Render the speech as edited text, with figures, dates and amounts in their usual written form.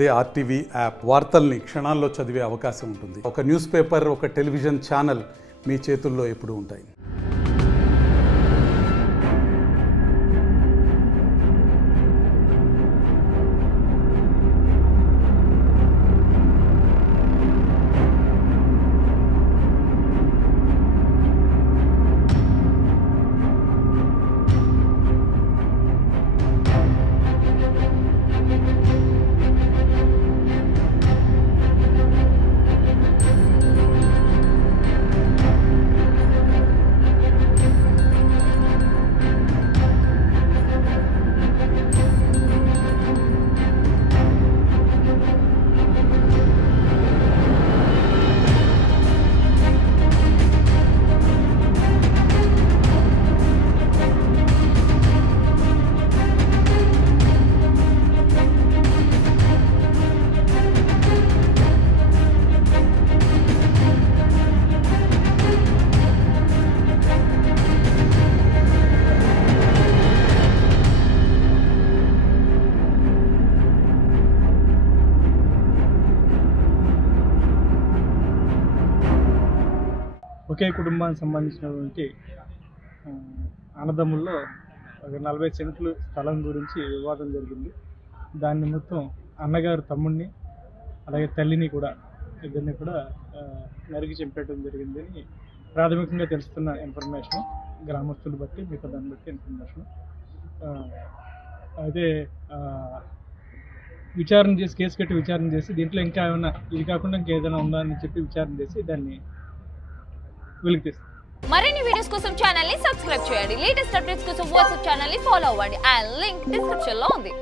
అదే RTV app వార్తల్ని క్షణాల్లో చదివే అవకాశం ఉంటుంది. ఒక న్యూస్ పేపర్, ఒక టెలివిజన్ ఛానల్ మీ చేతుల్లో ఎప్పుడూ ఉంటాయి. ఒకే కుటుంబానికి సంబంధించినటువంటి అన్నదమ్ముల్లో ఒక 40 సెంట్లు స్థలం గురించి వివాదం జరిగింది. దాని నిమిత్తం అన్నగారు తమ్ముడిని అలాగే తల్లిని కూడా ఇద్దరిని కూడా నరికి చంపేయడం జరిగిందని ప్రాథమికంగా తెలుస్తున్న ఇన్ఫర్మేషన్, గ్రామస్తులు బట్టి మీకు దాన్ని బట్టి ఇన్ఫర్మేషన్. అయితే విచారణ చేసి కేసు కట్టి విచారణ చేసి దీంట్లో ఇంకా ఏమైనా ఇది కాకుండా ఇంకేదైనా ఉందా అని చెప్పి విచారణ చేసి దాన్ని వెలికితీస్తాం. మరిన్ని వీడియోస్ కోసం ఛానల్ ని సబ్స్క్రైబ్ చేయండి. లేటెస్ట్ అప్డేట్స్ కోసం వాట్సాప్ ఛానల్ ని ఫాలో అవ్వండి. ఆ లింక్ డిస్క్రిప్షన్ లో ఉంది.